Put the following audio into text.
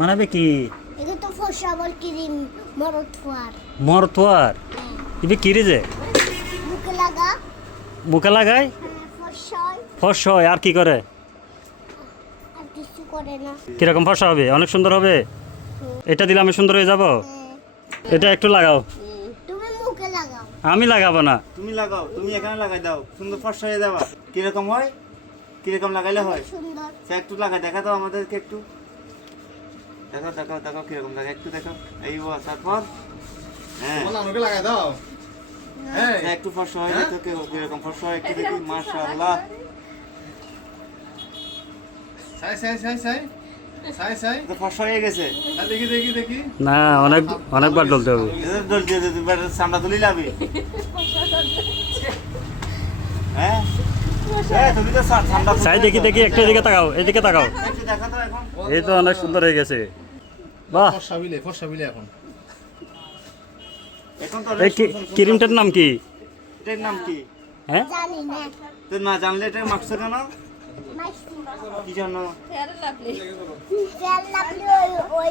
মানাবে কি এটা তো ফর্সা বল ক্রিম মরতওয়ার মরতোয়ার ইবে কি রে যে মুখে লাগা মুখে লাগায় ফর্সায় ফর্সা হয় আর কি করে আর কিছু করে না। কিরকম ফর্সা হবে অনেক সুন্দর হবে এটা দিলে আমি সুন্দর হয়ে যাব এটা একটু লাগাও তুমি মুখে লাগাও। আমি লাগাবো না তুমি লাগাও, তুমি এখানে লাগাই দাও, সুন্দর ফর্সা হয়ে যাবা। কিরকম হয়, কিরকম লাগাইলে হয় সুন্দর সে একটু লাগাই দেখা দাও আমাদেরকে একটু দেখাও দেখাও দেখাও কিরকম লাগে একটু দেখাও। এই ও তারপর হ্যাঁ আমাকে লাগাই দাও। এই সে একটু ফর্সা হয়ে যেত কিরকম ফর্সা হয় একটু দেখি। মাশাআল্লাহ সাই সাই সাই সাই সাই সাই তো ফর্সা হয়ে গেছে। দেখি দেখি দেখি। না অনেকবার ডলতে হবে এদের দল দিয়ে দে সামনা তুলি লাবি হ্যাঁ তুমি তো ঠান্ডা চাই দেখি দেখি একটু এদিকে তাকাও এদিকে তাকাও একটু দেখা তো এখন। এই তো অনেক সুন্দর হয়ে গেছে বাহ ফর্সা বিলে এখন। এখন তো এই ক্রিমটার নাম কি এটার নাম কি হ্যাঁ জানি না তো না জানলে এটা মাখছো কেন মাইসি কি জন্য ফেয়ার লাভলি ওই